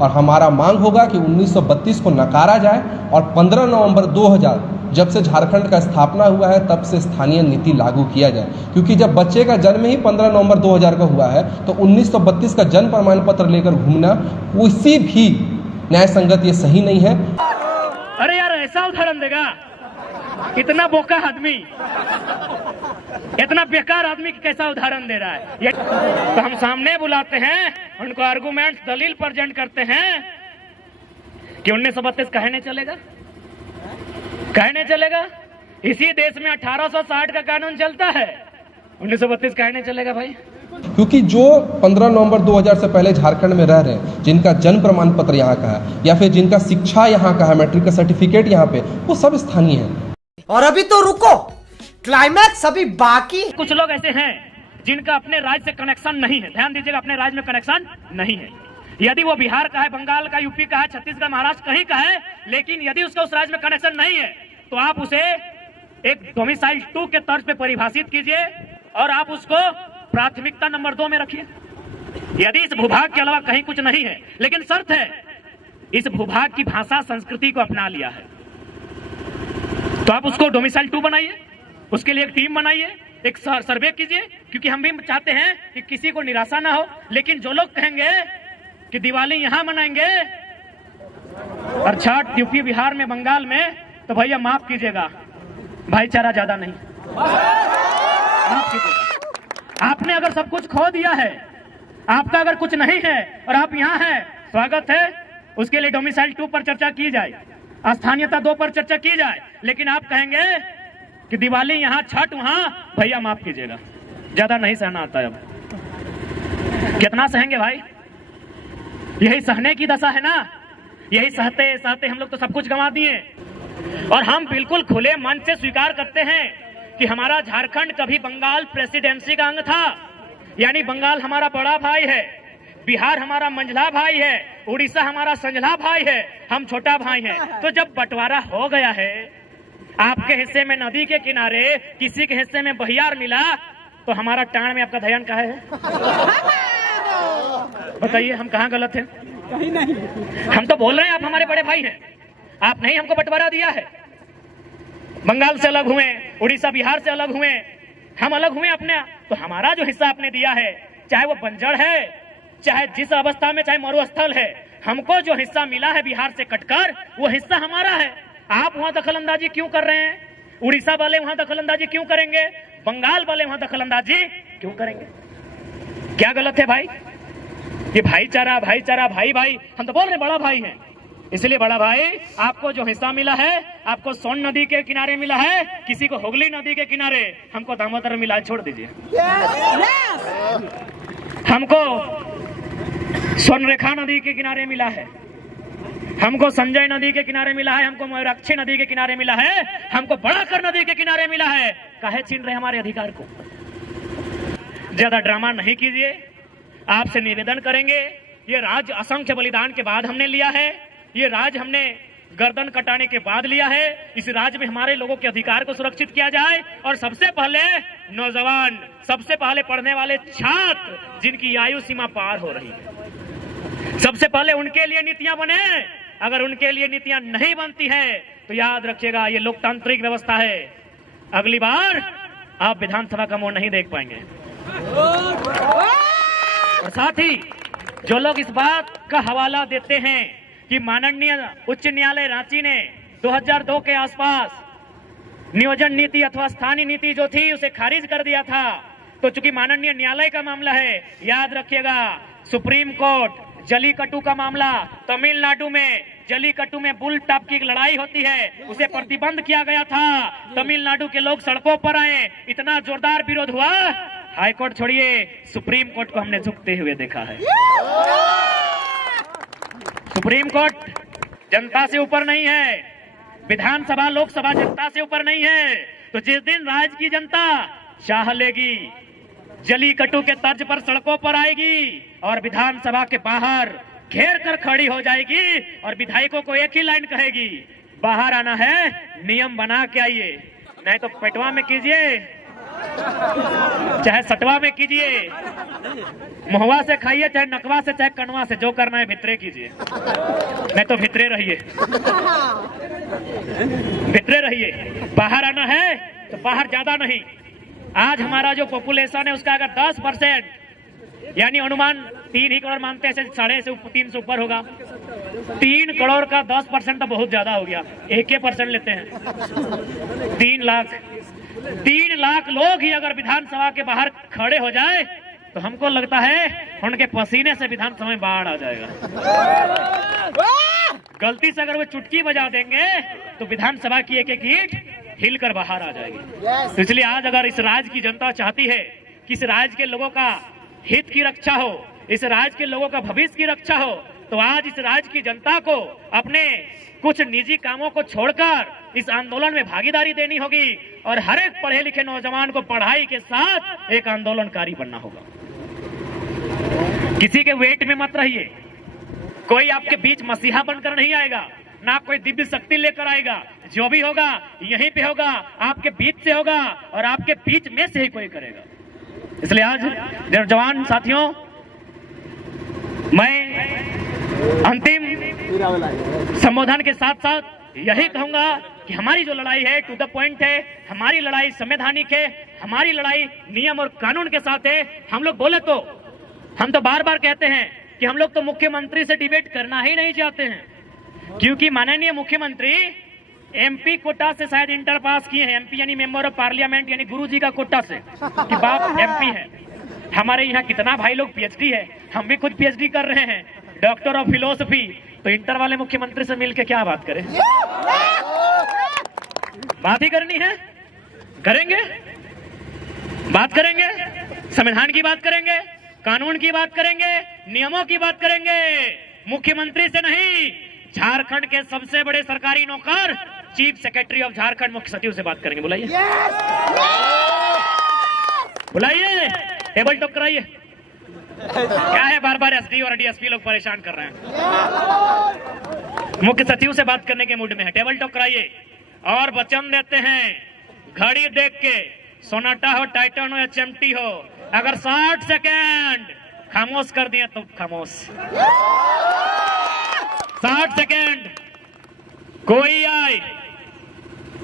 और हमारा मांग होगा कि 1932 को नकारा जाए और 15 नवंबर 2000 जब से झारखंड का स्थापना हुआ है तब से स्थानीय नीति लागू किया जाए, क्योंकि जब बच्चे का जन्म ही 15 नवंबर 2000 का हुआ है तो 1932 का जन्म प्रमाण पत्र लेकर घूमना किसी भी न्याय संगत ये सही नहीं है। अरे यार ऐसा उदाहरण देगा, इतना बोका आदमी, इतना बेकार आदमी की कैसा उदाहरण दे रहा है ये? तो हम सामने बुलाते हैं, उनको आर्गुमेंट दलील प्रेजेंट करते हैं कि 1932 कहे नहीं चलेगा, कहे नहीं चलेगा। इसी देश में 1860 का कानून चलता है, 1932 कहे नहीं चलेगा भाई। क्योंकि जो 15 नवंबर 2000 से पहले झारखंड में रह रहे हैं, जिनका जन्म प्रमाण पत्र यहाँ का है या फिर जिनका शिक्षा यहाँ का है, मैट्रिक का सर्टिफिकेट यहाँ पे, वो सब स्थानीय है। और अभी तो रुको, क्लाइमैक्स अभी बाकी। कुछ लोग ऐसे हैं जिनका अपने राज्य से कनेक्शन नहीं है, ध्यान दीजिएगा, अपने राज्य में कनेक्शन नहीं है। यदि वो बिहार का है, बंगाल का, यूपी का है, छत्तीसगढ़, महाराष्ट्र कहीं का है, लेकिन यदि उसका उस राज्य में कनेक्शन नहीं है तो आप उसे एक डोमिसाइल 2 के तर्ज पे परिभाषित कीजिए और आप उसको प्राथमिकता नंबर 2 में रखिए। यदि इस भूभाग के अलावा कहीं कुछ नहीं है, लेकिन शर्त है इस भूभाग की भाषा संस्कृति को अपना लिया है, तो आप उसको डोमिसाइल 2 बनाइए, उसके लिए एक टीम बनाइए, एक सर्वे कीजिए, क्योंकि हम भी चाहते हैं कि किसी को निराशा ना हो। लेकिन जो लोग कहेंगे कि दिवाली यहां मनाएंगे और छठ यूपी, बिहार में, बंगाल में, तो भैया माफ कीजिएगा, भाईचारा ज्यादा नहीं, माफ कीजिएगा। आपने अगर सब कुछ खो दिया है, आपका अगर कुछ नहीं है और आप यहाँ हैं, स्वागत है, उसके लिए डोमिसाइल 2 पर चर्चा की जाए, स्थानीयता 2 पर चर्चा की जाए। लेकिन आप कहेंगे कि दिवाली यहाँ, छठ वहां, भैया माफ कीजिएगा, ज्यादा नहीं सहना आता है। अब कितना सहेंगे भाई? यही सहने की दशा है ना, यही सहते सहते हम लोग तो सब कुछ गंवा दिए। और हम बिल्कुल खुले मन से स्वीकार करते हैं कि हमारा झारखंड कभी बंगाल प्रेसिडेंसी का अंग था, यानी बंगाल हमारा बड़ा भाई है, बिहार हमारा मंझला भाई है, उड़ीसा हमारा संझला भाई है, हम छोटा भाई हैं। तो जब बंटवारा हो गया है, आपके हिस्से में नदी के किनारे, किसी के हिस्से में बहियार मिला, तो हमारा टाण में आपका ध्यान कहाँ है? बताइए, हम कहाँ गलत हैं? कहीं नहीं। हम तो बोल रहे हैं आप हमारे बड़े भाई हैं, आप नहीं हमको बंटवारा दिया है। बंगाल से अलग हुए, उड़ीसा बिहार से अलग हुए, हम अलग हुए अपने, तो हमारा जो हिस्सा आपने दिया है, चाहे वो बंजर है, चाहे जिस अवस्था में, चाहे मरुस्थल है, हमको जो हिस्सा मिला है बिहार से कटकर, वो हिस्सा हमारा है। आप वहां दखलंदाजी क्यों कर रहे हैं? उड़ीसा वाले वहां दखलंदाजी क्यों करेंगे? बंगाल वाले वहां दखलंदाजी क्यों करेंगे? क्या गलत है भाई? ये भाईचारा, भाईचारा, भाई भाई, हम तो बोल रहे बड़ा भाई हैं, इसलिए बड़ा भाई, आपको जो हिस्सा मिला है, आपको सोन नदी के किनारे मिला है, किसी को हुगली नदी के किनारे, हमको दामोदर मिला, छोड़ दीजिए। हमको स्वर्णरेखा नदी के किनारे मिला है, हमको संजय नदी के किनारे मिला है, हमको मयूराक्षी नदी के किनारे मिला है, हमको बड़ाकर नदी के किनारे मिला है। काहे छीन रहे हमारे अधिकार को? ज्यादा ड्रामा नहीं कीजिए, आपसे निवेदन करेंगे, ये राज असंख्य बलिदान के बाद हमने लिया है, ये राज हमने गर्दन कटाने के बाद लिया है। इस राज्य में हमारे लोगों के अधिकार को सुरक्षित किया जाए, और सबसे पहले नौजवान, सबसे पहले पढ़ने वाले छात्र जिनकी आयु सीमा पार हो रही है, सबसे पहले उनके लिए नीतियां बने। अगर उनके लिए नीतियां नहीं बनती है तो याद रखिएगा, ये लोकतांत्रिक व्यवस्था है, अगली बार आप विधानसभा का मुंह नहीं देख पाएंगे। और साथ ही जो लोग इस बात का हवाला देते हैं कि माननीय उच्च न्यायालय रांची ने 2002 के आसपास नियोजन नीति अथवा स्थानीय नीति जो थी उसे खारिज कर दिया था, तो चूंकि माननीय न्यायालय का मामला है, याद रखिएगा, सुप्रीम कोर्ट जलीकट्टू का मामला, तमिलनाडु में जलीकट्टू में बुल टाप की एक लड़ाई होती है, उसे प्रतिबंध किया गया था, तमिलनाडु के लोग सड़कों पर आए, इतना जोरदार विरोध हुआ, हाईकोर्ट छोड़िए, सुप्रीम कोर्ट को हमने झुकते हुए देखा है। सुप्रीम कोर्ट जनता से ऊपर नहीं है, विधानसभा लोकसभा जनता से ऊपर नहीं है। तो जिस दिन राज्य की जनता चाह लेगी, जलीकट्टू के तर्ज पर सड़कों पर आएगी और विधानसभा के बाहर घेर कर खड़ी हो जाएगी और विधायकों को एक ही लाइन कहेगी, बाहर आना है, नियम बना के आइए, नहीं तो पेटवा में कीजिए, चाहे सटवा में कीजिए, महुआ से खाइए, चाहे नकवा से, चाहे कनवा से, जो करना है भितरे कीजिए, नहीं तो भितरे रहिए, भितरे रहिए। बाहर आना है तो बाहर ज्यादा नहीं। आज हमारा जो पॉपुलेशन है उसका अगर 10% यानी अनुमान 3 ही करोड़ मानते हैं, 3.5 से ऊपर होगा। 3 करोड़ का 10% तो बहुत ज्यादा हो गया। 1% लेते हैं, 3 लाख लोग ही अगर विधानसभा के बाहर खड़े हो जाए तो हमको लगता है उनके पसीने से विधानसभा में बाढ़ आ जाएगा। गलती से अगर वो चुटकी बजा देंगे तो विधानसभा की एक एक ईंट हिलकर बाहर आ जाएगी। तो इसलिए आज अगर इस राज्य की जनता चाहती है कि इस राज्य के लोगों का हित की रक्षा हो, इस राज्य के लोगों का भविष्य की रक्षा हो, तो आज इस राज्य की जनता को अपने कुछ निजी कामों को छोड़कर इस आंदोलन में भागीदारी देनी होगी और हर एक पढ़े लिखे नौजवान को पढ़ाई के साथ एक आंदोलनकारी बनना होगा। किसी के वेट में मत रहिए। कोई आपके बीच मसीहा बनकर नहीं आएगा, ना कोई दिव्य शक्ति लेकर आएगा। जो भी होगा यहीं पे होगा, आपके बीच से होगा और आपके बीच में से ही कोई करेगा। इसलिए आज नौजवान साथियों, मैं अंतिम संबोधन के साथ साथ यही कहूंगा कि हमारी जो लड़ाई है टू द पॉइंट है, हमारी लड़ाई संवैधानिक है, हमारी लड़ाई नियम और कानून के साथ है। हम लोग बोले तो हम तो बार बार कहते हैं कि हम लोग तो मुख्यमंत्री से डिबेट करना ही नहीं चाहते हैं, क्योंकि माननीय मुख्यमंत्री एमपी कोटा से शायद इंटर पास किए हैं। एमपी यानी मेंबर ऑफ पार्लियामेंट, यानी गुरुजी का कोटा से कि बाप एमपी है। हमारे यहाँ कितना भाई लोग पीएचडी है, हम भी खुद पीएचडी कर रहे हैं, डॉक्टर ऑफ फिलोसफी। तो इंटर वाले मुख्यमंत्री से मिलकर क्या बात करें? बात ही करनी है, करेंगे, बात करेंगे, संविधान की बात करेंगे, कानून की बात करेंगे, नियमों की बात करेंगे। मुख्यमंत्री से नहीं, झारखंड के सबसे बड़े सरकारी नौकर चीफ सेक्रेटरी ऑफ झारखंड मुख्य सचिव से बात करेंगे। बुलाइए, बुलाइए, टेबल टॉक कराइए। क्या है बार बार एसडी और डीएसपी लोग परेशान कर रहे हैं? मुख्य सचिव से बात करने के मूड में है, टेबल टॉक कराइए। और वचन देते हैं, घड़ी देख के, सोनाटा हो, टाइटन हो या चिमटी हो, अगर 60 सेकेंड खामोश कर दिए तो खामोश। 60 सेकेंड कोई आए,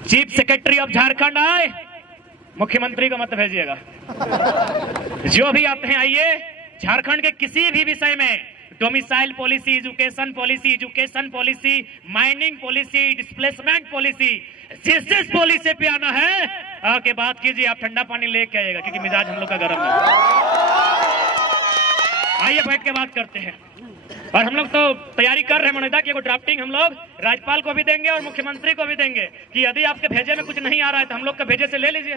चीफ सेक्रेटरी ऑफ झारखंड आए, मुख्यमंत्री को मत भेजिएगा। जो भी आते हैं आइए, झारखंड के किसी भी विषय में, domicile policy, education policy, mining policy, displacement policy, जिस पॉलिसी पे आना है आके बात कीजिए। आप ठंडा पानी लेके आइएगा क्योंकि मिजाज हम लोग का गर्म है। आइए बैठ के बात करते हैं। और हम लोग तो तैयारी कर रहे हैं मनोजा की, ड्राफ्टिंग हम लोग राज्यपाल को भी देंगे और मुख्यमंत्री को भी देंगे कि यदि आपके भेजे में कुछ नहीं आ रहा है तो हम लोग के भेजे से ले लीजिए।